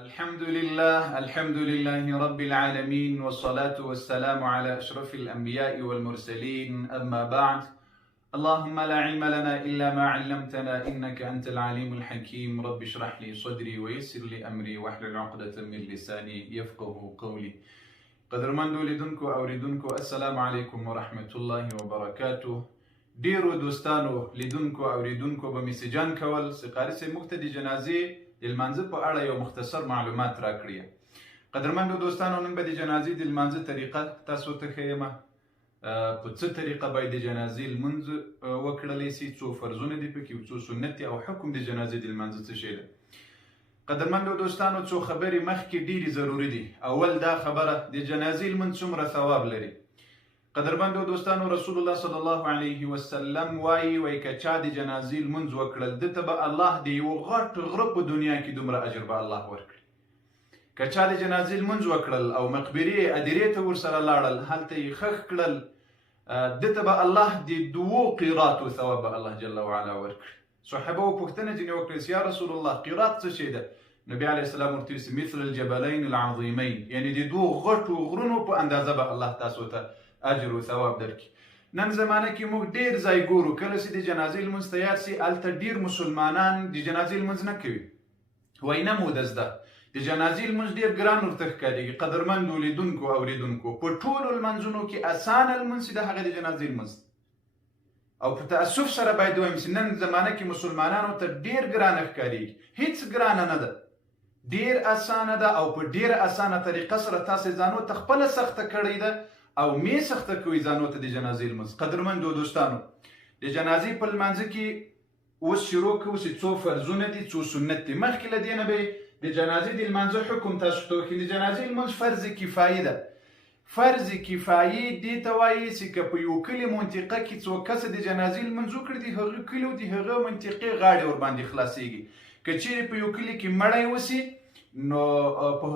الحمد لله رب العالمين والصلاة والسلام على أشرف الأنبياء والمرسلين أما بعد اللهم لا علم لنا إلا ما علمتنا إنك أنت العليم الحكيم رب اشرح لي صدري ويسر لي أمري واحلل عقدة من لساني يفقه قولي قدرمندو لیدونکو اوریدونکو السلام علیکم ورحمة الله وبرکاته. ډیرو دوستانو لیدونکو اوریدونکو به میسجان کول سقاری سه مختدی جنازه لمانځه په اړه یو مختصر معلومات راکړي. قدرمندو دوستانو نن به د جنازې د لمانځه طریقه تاسو ته ښیم. په څه طریقه باید د جنازې لمونځ وکړلی سي، څو فرضونه دي پکې، څو سنت دي او حکم د جنازې د لمانځه څه شی دی. قدرمندو دوستانو څو خبرې مخکې ډېرې ضروري دي. اول دا خبره د جنازې لمونځ څومره ثواب لري. قدرمندو دوستانو رسول الله صلی الله علیه وسلم وایي که چا د جنازې لمونځ وکړل ده ته به الله د یو غټ غره په دنیا کې دومره اجر به الله ورکړي. که چا د جنازې لمونځ وکړل او مقبرې ادیرې ته ورسره لاړل، هلته یې ښخ کړل، ده ته به الله د 2 قیراتو ثواب به الله جل وعلا ورکړي. صحابه وپوښتنه ځینې وکړه یا رسول الله قیرات څه شی ده؟ نبی علیه السلام ورته ویل مثل الجبلین العظیمین، یعنی د 2 غټو غرونو په اندازه به الله تاسو ته اجر و ثواب درکړي. نن زمانه کې موږ ډیر ځای ګورو کله چې د جنازې لمونځ تیار سي هلته ډیر مسلمانان د جنازې لمونځ نه کوي، وایي نه مو ده زده. د جنازې لمونځ ډیر ګران ورته ښکارېږي. قدرمندو لیدونکو اوریدونکو په ټولو لمونځونو کې اسانه لمونځ چې د هغه د جنازې لمونځ، او په تاسف سره باید ووایم چې نن زمانه کې مسلمانانو ته ډیر ګرانه ښکارېږي. هیڅ ګرانه نه ده، ډیر اسانه ده او په ډیره اسانه طریقه سره تاسې ځانو ته خپله سخته کړې ده او می سخته کوي ځانو ته د جنازې لمونځ. قدرمندو دوستانو د جنازې په لمانځه کې اوس شروع کوو چې څو فرضونه دي، څو سنت دي. مخکې له دې نه به د جنازې د لمانځه حکم تاسو ته وښیم. د جنازې لمونځ فرض کفایي ده. فرض کفایي دې ته وایي چې که په یو کلي منطقه کې څو کسه د جنازې لمونځ وکړي د هغه کلي د هغه منطقې غاړې ورباندې خلاصېږي. که چیرې په یو کلي کې مړی وسي نو په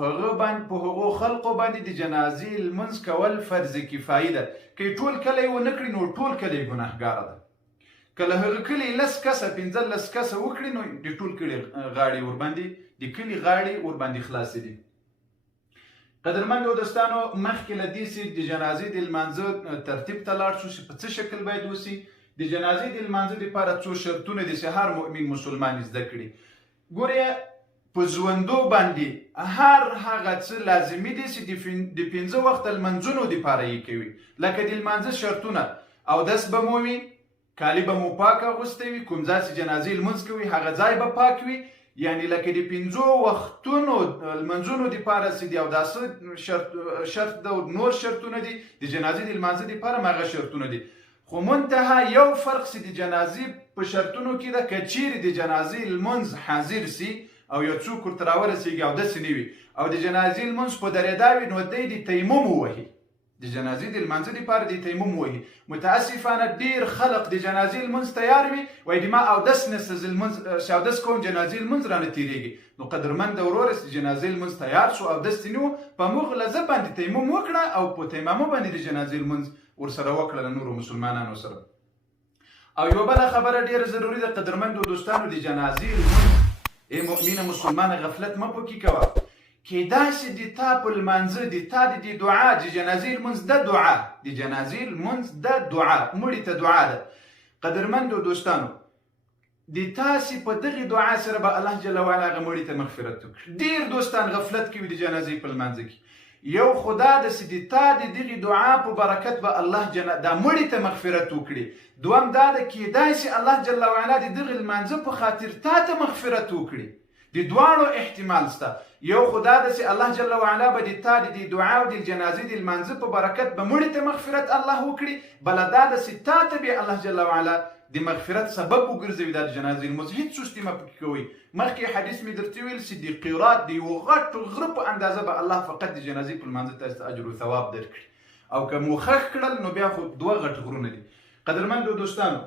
هغو خلقو باندې د جنازې لمونځ کول فرض کفایي ده. که ټول کلی ونه کړي نو ټول کلی ګناهګاره ده. که له هغه کلي 10 کسه 15 کسه وکړي نو د ټول کلي غاړې ورباندې د کلي غاړې ورباندې خلاصې دي. قدرمندو دوستانو مخکې له دې چې د جنازې د لمانځه ترتیب ته لاړ شو چې په څه شکل باید وسي، د جنازې د لمانځه دپاره څو شرطونه دي چې هر مؤمن مسلمان زده کړي. ګورې په ژوندو باندې هر هغه څه لازمي دي چې د 5 وخته لمنځونو دپاره یې کوي، لکه د لمانځه شرطونه: اودس به مو وي، کالي به مو پاک اغوستی وي، کوم ځای چې جنازې لمونځ کوي هغه ځای به پاک وي. یعنی لکه د 5 وختونو لمنځونو دپاره چې د اوداسه شرط ده او نور شرطونه دي، د جنازې د لمانځه دپاره هم هغه شرطونه دي. خو منتها یو فرق چې د جنازې په شرطونو کې ده، که چیرې د جنازې لمونځ حاضر سي او یو څوک ورته راورسېږي او داسې نه وي او د جنازې لمونځ په درېدا وي نو دی د تیمم ووهي، د جنازې د لمانځه دپاره د تیمم ووهي. متاسفانه ډېر خلق د جنازې لمونځ تیار وي، وایي د ما اودس نسته چې اودس کوم جنازې لمونځ رانه تېرېږي. نو قدرمنده وروره چې جنازې لمونځ تیار شو اودس دې نه و، په همغه لحظه باندې تیمم وکړه او په تیمامه باندې د جنازې لمونځ ورسره وکړه له نورو مسلمانانو سره. او یوه بله خبره ډېره ضروري ده قدرمندو دوستانو، د جنازې لمونځ ای مؤمنه مسلمانه غفلت مه پکې کوه. کیدای شي د تا په لمانځه د تا د دعا د جنازې لمونځ د دعا د جنازې لمونځ د دعا مړي ته دعا ده. قدرمندو دوستانو د تاسې په دغې دعا سره به الله جل وعلا هغه مړي ته مغفرت وکړي. ډېر دوستان غفلت کوي د جنازې په لمانځه کې. یو خدا د چې د تا د دغې دعا په برکت به الله دا مړي ته مغفرت وکړي. دوم دا ده کیدای شي الله جل وعلا د دغې لمانځه په خاطر تا ته مغفرت وکړي. د دواړو احتمال شته. یو خدا ده چې الله جل وعلا به د تا د دعا او د جنازې د لمانځه په برکت به مړي ته مغفرت الله وکړي، بله دا ده چې تا ته به الله جل وعلا د مغفرت سبب وګرځوي. دا د جنازې لمونځ هېڅ سستي مه پکې کوئ. مخکې حدیث مې درته ویل چې د قیرات د یو غټ غره په اندازه به الله فقط د جنازې په لمانځه تاسو ته اجر و ثواب درکړي. او که مو ښخ کړل نو بیا خو 2 غټ غرونه دي. قدرمندو دوستانو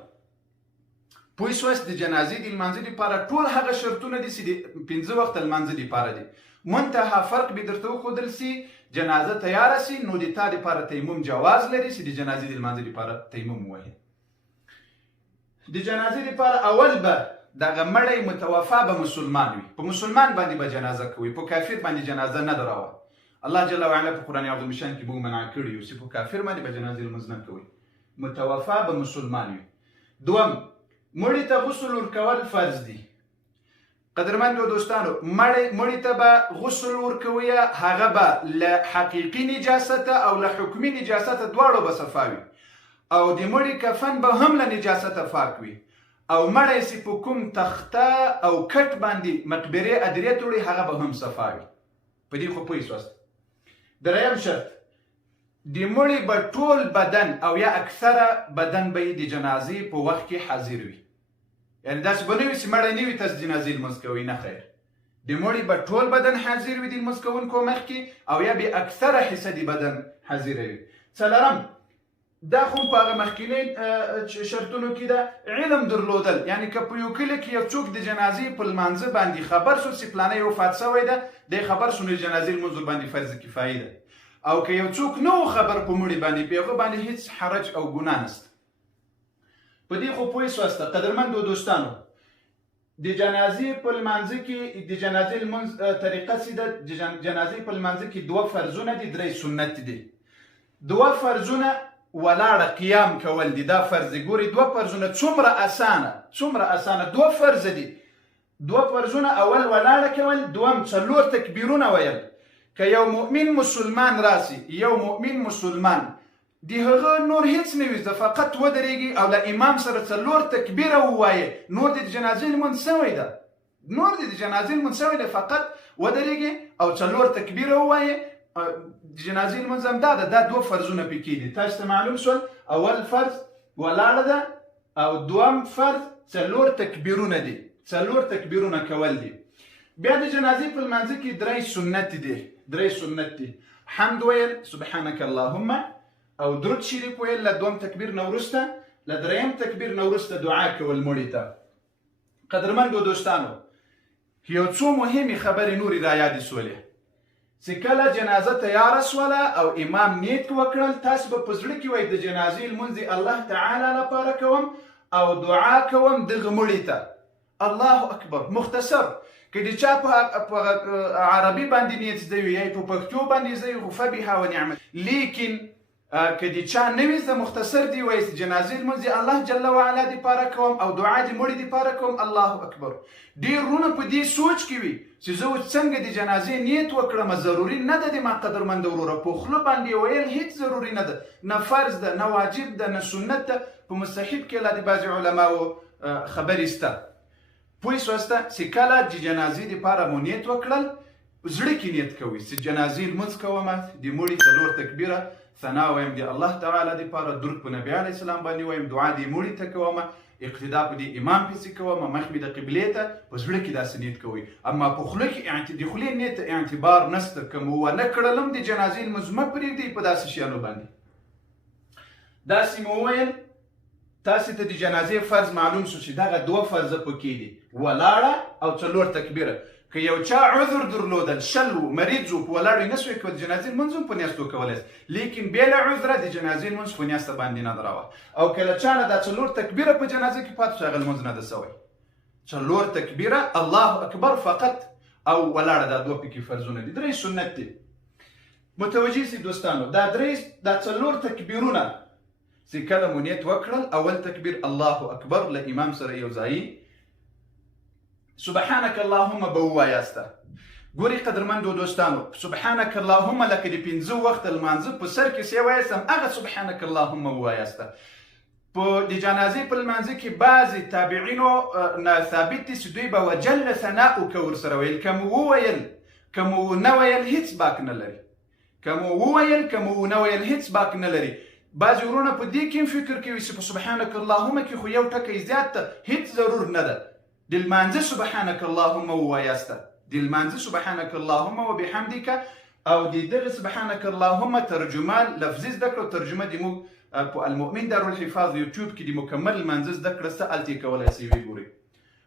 پوه شوئ د جنازې د لمانځه دپاره ټول هغه شرطونه دي چې د 5 وخته لمانځه دپاره دي. منتها فرق به درته وښودل سي جنازه تیاره سي نو د تا دپاره تیمم جواز لري چې د جنازې د لمانځه دپاره تیمم ووهي. د جنازې دپاره اول به دغه مړی متوفا به مسلمان وي، په مسلمان باندې به جنازه کوي، په کافر باندې جنازه نه دروه. الله جل وعلا په قرآن عظیم شان کې موږ منع کړي یو چې په کافر باندې به جنازې لمونځ نه کوي، متوفا به مسلمان وي. دوم، مړي ته غسل ورکول فرض دي. قدرمندو دوستانو، مړي ته به غسل ورکوي، هغه به له حقیقي نجاسته او له حکمي نجاسته دواړو به صفا وي، او د مړي کفن به هم له نجاسته پاک وي، او مړی چې په کوم تخته او کټ باندې مقبرې ادرې توړي هغه به هم صفا وي. په دې خو پوه شوست. دریم شرط، د مړي به ټول بدن او یا اکثره بدن به د جنازې په وخت کې حاضر وي. یعنې داسې به نه وي چې مړی نه وي تاسو جنازې لمونځ کوئ، نه خیر. د مړي به ټول بدن حاضر وي د لمونځ کوونکو مخکې، او یا به اکثره حصه د بدن حاضره وي. څلورم، دا خو په هغه مخکینی شرطونو کې ده علم درلودل. یعنی که په یو کلي کې یو څوک د جنازې په لمانځه باندې خبر شو چې فلانی وفات شوی ده، دی خبر شو نو د جنازې لمونځ باندې فرض کفایي ده. او که یو څوک نه و خبر په مړي باندې، په هغه باندې هیڅ حرج او ګناه نشته. په دې خو پوه شوسته قدرمندو دوستانو. د جنازې په لمانځه کې د جنازې لمونځ طریقه چې ده، د جنازې په لمانځه کې 2 فرضونه دي، 3 سنت دي. 2 فرضونه ولاړه قیام کول دي، دا فرض دي. ګوري 2 فرضونه څومره اسانه 2 فرض دي. 2 فرضونه، اول ولاړه کول، دوم 4 تکبیرونه ویل. که یو مؤمن مسلمان راسي، یو مؤمن مسلمان د هغه نور هیڅ نه وي، فقط ودرېږي او له امام سره 4 تکبیره ووایي، نور د جنازې لمونځ شوی ده، فقط ودرېږي او 4 تکبیره ووایي. د جنازې لمونځ هم دا ده. دا 2 فرضونه پکې دي. تاسو ته معلوم شول، اول فرض ولاړه ده، او دوم فرض 4 تکبیرونه دي، 4 تکبیرونه کول دي. بیا د جنازې په لمانځه کې 3 سنت دي. حمد ویل، سبحانك اللهم، او درود شریف ویل له 2 تکبیر نه وروسته، له 3 تکبیر نه وروسته دعا کول مړي ته. قدرمندو دوستانو، یو څو مهمې خبرې نورې را یادې شولې. چې کله جنازه تیاره شوله او امام نیت وکړل، تاسو به په زړه کې وایئ د جنازې لمونځ الله تعالی لپاره کوم او دعا کوم دغه مړي ته. الله اکبر. مختصر، که د چا په عربي باندې نیت زده وي یا په پښتو باندې زده وي، خو فبها ونعمت. لیکن که د چا نه وي زده، مختصر دی وایي چې جنازې لمونځ الله جل وعلا دپاره کوم او دعا د مړي دپاره کوم. الله اکبر. ډېر وروڼه په دې سوچ کې وي چې زه اوس څنګه د جنازې نیت وکړم. ضروري نه ده د ما قدرمنده وروره په خوله باندې ویل، هیڅ ضروري نه ده، نه فرض ده، نه واجب ده، نه سنت ده. په مستحب کې لا د بعضې علماو خبرې شته. پوه شوسته چې کله د جنازې دپاره مو نیت وکړل، زړه کې نیت کوئ چې جنازې لمونځ کومه، د مړي 4 تکبیره ثنا وایم د الله تعالی دپاره، درود په نبي علیه السلام باندې وایم، دعا د مړي ته کومه، اقتدا په دې امام پسې کومه، مخ مې د قبلې ته. په زړه کې داسې نیت کوئ. اما په خوله کې د خولې نیت ته اعتبار نشته. که مو ونه کړلم د جنازې لمونځ مه پرېږدئ په داسې شیانو باندې. داسې مو وویل، تاسې ته د جنازې فرض معلوم شو چې دغه 2 فرضه پکې دي، ولاړه او 4 تکبیره. که یو چا عذر درلودل، شل و، مریض و، په ولاړو یې نشوی کولی، جنازې لمونځ هم په نیاستو کولی شي. لیکن بې له عذره د جنازې لمونځ په نیاسته باندې نه دروه. او که له چا نه دا 4 تکبیره په جنازې کې پاتې شو، هغه لمونځ نه ده شوی. 4 تکبیره، الله اکبر فقط، او ولاړه. دا 2 پکې فرضونه دي. 3 سنت دي. متوجه سئ دوستانو. دا 4 تکبیرونه چې کله مو نیت وکړل، اول تکبیر الله اکبر له امام سره یو ځایي، سبحانك اللهم به ووایاسته. ګوري قدرمندو دوستانو، سبحانك اللهم لکه د 5 وخت لمانځه په سر کې سی وایاستم، هغه سبحانك اللهم ووایاسته. په د جنازې په لمانځه کې بعضې تابعینو نه ثابت دي چې دوی به وجل ثناء که ورسره ویل. که مو وویل، که مو ونه ویل، هیڅ باک نه لري. که مو وویل، که مو ونه ویل، هیڅ باک نه لري. بعضې وروڼه په دې کې فکر کوي چې په سبحانك اللهم کې خو یو ټکی زیات ته، هیڅ ضرور نه ده. د لمانځه سبحانك اللهم ووایاسته، د لمانځه سبحانك اللهم وبحمدك، او د دغه سبحانك اللهم ترجمه لفظي زده کړو. ترجمه د موږ په المؤمن دارالحفاظ یوټیوب کې د مکمل لمانځه زده کړه شته، هلته یې کولی شئ وګورئ.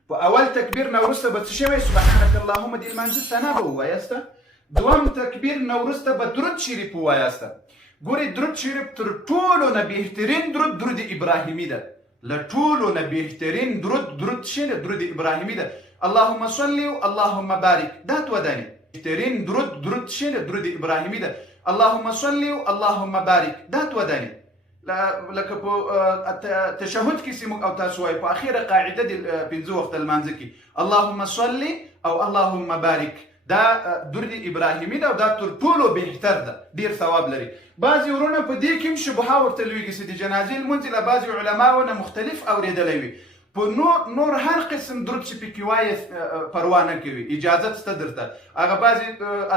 په اول تکبیر نه وروسته به څه شوی؟ سبحانك اللهم د لمانځه ثنا به ووایاسته. 2 تکبیر نه وروسته به درود شریف ووایاسته. ګورئ، درود شریف تر ټولو نه بهترین درود ابراهیمي ده. له ټولو نه بهترین درود څه دی؟ درود ابراهیمي ده. اللهم صل اللهم بارک، دا دوه دانې. بهترین درود څه دی؟ درود ابراهیمي ده. اللهم صل اللهم بارک، دا دوه دانې. لکه په تشهد کې چې موږ او تاسو وایو په اخیره قاعده د پنځه وخت لمانځه کې اللهم صل او اللهم بارک، دا درود ابراهیمي ده او دا تر ټولو بهتر ده، ډیر ثواب لري. بعضې ورونه په دې کې هم شبهه ورته لویږي چې د جنازې لمونځ له بعضې علماو نه مختلف اورېدلی وي. په نور هر قسم درود چې پکې وایې پروا نه کوي، اجازت شته درته. هغه بعضې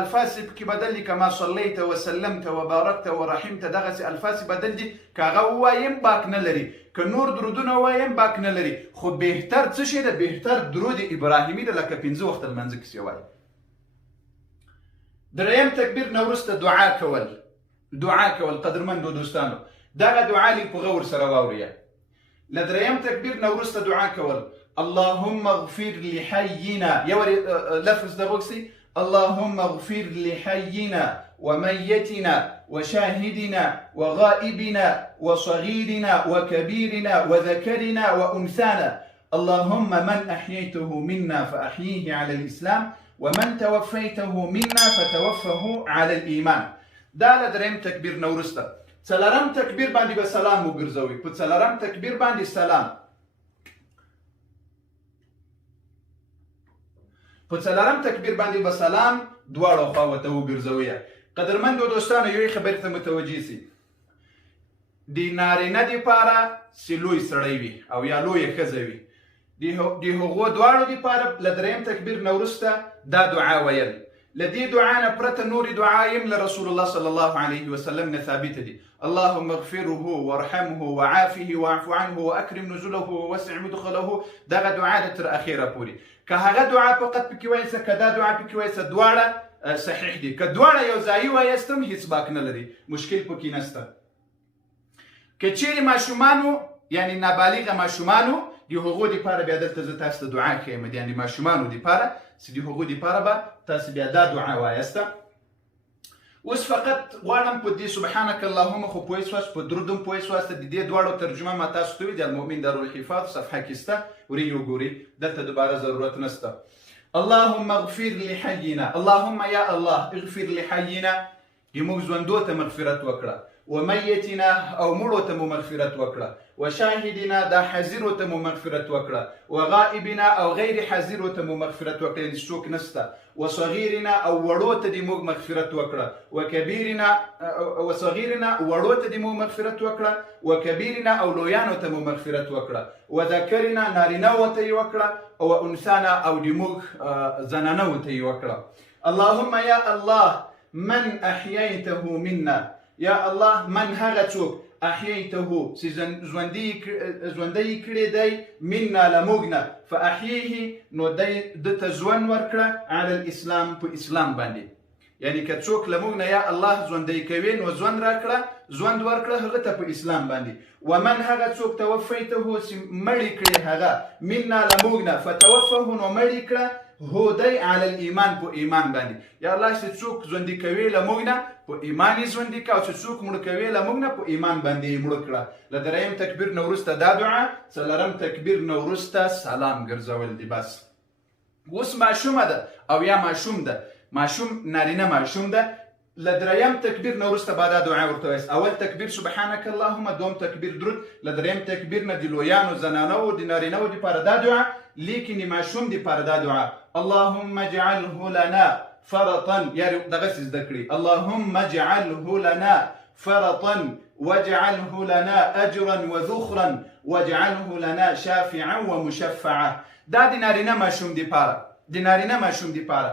الفاظ چې پکې بدل دي کما صلیت وسلمت وبارکت ورحمت، دغسې الفاظ بدل دي که هغه ووایم باک نه لري، که نور درودونه ووایم باک نه لري. خو بهتر څه شی ده؟ بهتر درود ابراهیمي ده، لکه پنځه وخته لمانځه کې چې وایي. دریم تکبیر نه وروسته دعا کول قدرمندو دوستانو، دغه دعا لږ په غور سره واورئ. له دریم تکبیر نه وروسته دعا کول اللهم اغفر لحینا، یو لفظ دغه وکسي اللهم اغفر لحینا ومیتنا وشاهدنا وغائبنا وصغيرنا وكبيرنا وذكرنا وأنثانا اللهم من أحييته منا فأحييه على الإسلام ومن توفيته منا فتوفه على الإيمان. دا له دریم تکبیر نه وروسته څلورم تکبیر باندې به سلام وګرځوئ. په څلورم تکبیر باندې سلام، په څلورم تکبیر باندې به سلام دواړو خواو ته وګرځوئ. قدرمندو دوستانو، یوې خبرې ته متوجه سئ. د نارینه دپاره چې لوی سړی وي او یا لویه ښځه وي، د هغو دواړو دپاره له دریم تکبیر نه وروسته دا دعا ویل. له دې دعا نه پرته نورې دعا یم له رسول الله صلی الله علیه وسلم نه ثابته دي. اللهم اغفره وارحمه وعافه واعف عنه واکرم نزله ووسع مدخله، دغه دعا ده تر اخیره پورې. که هغه دعا فقط پکې وایسته، که دا دعا پکې وایسته، دواړه صحیح دي. که دواړه یو ځایي وایستم هیڅ باک نه لري، مشکل پکې نشته. که چیرې ماشومانو یعنی نابالغه ماشومانو د هغو دپاره بیا دلته زه تاسو ته دعا ښیم، یعنې ماشومانو دپاره چې د هغو دپاره به تاسو بیا دا دعا وایسته. اوس فقط غواړم په دې سبحانک اللهم خو پوه سواست، په درود هم پوه سواست. د دې دواړو ترجمه ما تاسو ته وي، د المؤمن دارالحفاظ صفحه کې شته، ورې وګورئ، دلته دوباره ضرورت نشته. اللهم اغفر لحینا، اللهم یا الله اغفر لحینا، زموږ ژوندو ته مغفرت وکړه، ومیتنا او مړو ته مو مغفرت وکړه، وشاهدنا دا حاضرو ته مو مغفرت وکړه، وغائبنا او غیر حاضرو ته مو مغفرت وکړه، یعنې څوک نشته، وصغیرنا او وړو ته دې موږ مغفرت وکړه، وکبیرنا وړو ته دې مو مغفرت وکړه، وکبیرنا او لویانو ته مو مغفرت وکړه، وذکرنا نارینهو ته یې وکړه، او انسانا او د موږ زنانو ته یې وکړه. اللهم یا الله من احییته منا، یا الله من هغه څوک احییته چې ژوندی کړی دی منا له موږ نه، فاحییه نو ده ته ژوند ورکړه علی الاسلام، په اسلام باندې. یعنې که څوک له موږ نه یا الله ژوندی کوي نو ژوند ورکړه هغه ته په اسلام باندې. ومن هغه څوک توفیته چې مړی کړی هغه منا له موږ نه، فتوفه نو مړی کړه هودی علی الایمان، په ایمان باندې. یا الله چې څوک ژوندي کوي له موږ نه په ایمان یې ژوندي که، او چې څوک مړه کوي له موږ نه په ایمان باندې یې مړه کړه. له دریم تکبیر نه وروسته دا دعا، څلورم تکبیر نه وروسته سلام ګرځول دي. بس اوس ماشومه ده او یا ماشوم ده، ماشوم نارینه ماشوم ده، له دریم تکبیر نه وروسته به دا دعا ورته وایست. اول تکبیر سبحانک اللهم، دوم تکبیر درود، له دریم تکبیر نه د لویانو زنانو د نارینهو دپاره دا دعا، لیکن د ماشوم دپاره دا دعا اللهم اجعله لنا فرطا، یا دغسې زده کړي اللهم اجعله لنا فرطا واجعله لنا اجرا وذخرا واجعله لنا شافعا ومشفعا. دا د نارینه ماشوم دپاره، د نارینه ماشوم دپاره.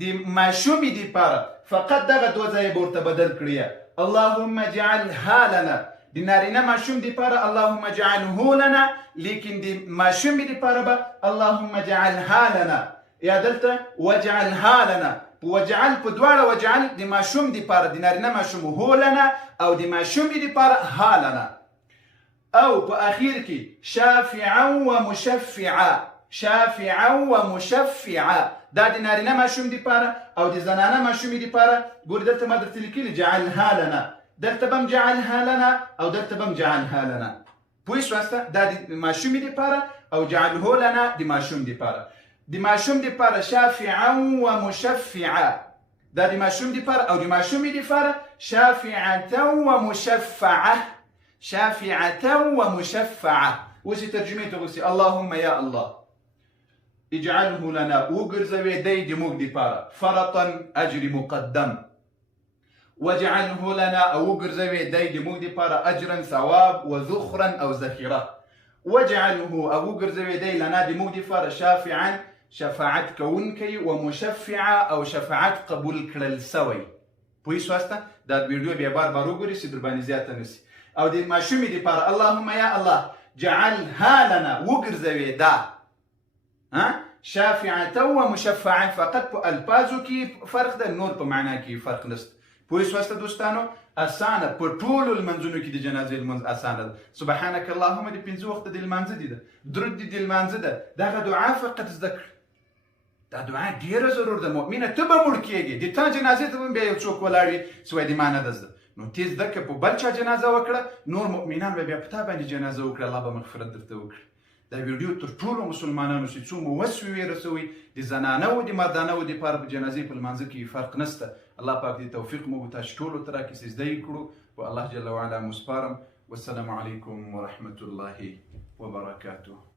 د ماشومې دپاره فقط دغه دوه ځایه به ورته بدل کړي، اللهم اجعلها لنا. د نارینه ماشوم دپاره اللهم اجعله لنا، لیکن د ماشومې دپاره به اللهم اجعلها لنا، یا دلته وجعلها لنا. وجعل په دواړه، وجعل د ماشوم دپاره، د نارینه ماشوم هو لنا، او د ماشومې دپاره ها لنا. او په اخیر کې شافعا ومشفعا، شافعا ومشفعا، دا د نارینه ماشوم دپاره او د زنانه ماشومې دپاره. ګورې دلته ما درته لیکلي جعلها لنا، دلته به هم جعلها لنا او دلته به هم جعلها لنا. پوه شوسته دا د ماشومې دپاره او جعله لنا د ماشوم دپاره د ماشوم دپاره شافعا و مشفعا دا د ماشوم دپاره او د ماشومې دپاره شافعة و مشفعة شافعة و مشفعة اوس ترجمې ته وګورئ اللهم یا الله اجعله لنا وګرځوي دی د موږ دپاره فرطا اجر مقدم واجعله لنا او وګرځوي دی د موږ دپاره اجرا ثواب و ذخرا او ذخیره واجعله او وګرځوي دی لنا د موږ دپاره شافعا شفاعت کوونکی و مشفعه او شفاعت قبول کړل سوی پوه شوسته دا ویډیو بیا بار بار وګورئ چې در باندې زیاته نشي او د ماشومې دپاره اللهم یا الله جعلها لنا وګرځوي دا شافعة و مشفعه فقط په الفاظو کې فرق ده نور په معنا کې فرق نشته پوه شوسته دوستانو اسانه په ټولو لمنځونو کې د جنازې لمونځ اسانه ده سبحانک اللهم د پنځه وخته د لمانځه دي ده درود د لمانځه ده دغه دعا فقط زده کړه دا دعا ډیره ضرور ده مؤمنه ته به مړ کېږې د تا جنازې ته به بیا یو څوک ولاړ وي چې وایي د ما نه ده زده نو ته زده کړه په بل چا جنازه وکړه نور مؤمنان به بیا په تا باندې جنازه وکړه الله به مغفرت درته وکړي دا ویډیو تر ټولو مسلمانانو چې څو مو وس ورسوي د زنانه او د مردانه او د پاره په جنازې په لمانځه کې فرق نشته الله پاک دې توفیق مو تاسو ټولو ته راکړي چې زده یې کړو او الله جل وعلا مو سپارم والسلام علیکم ورحمة الله وبرکاته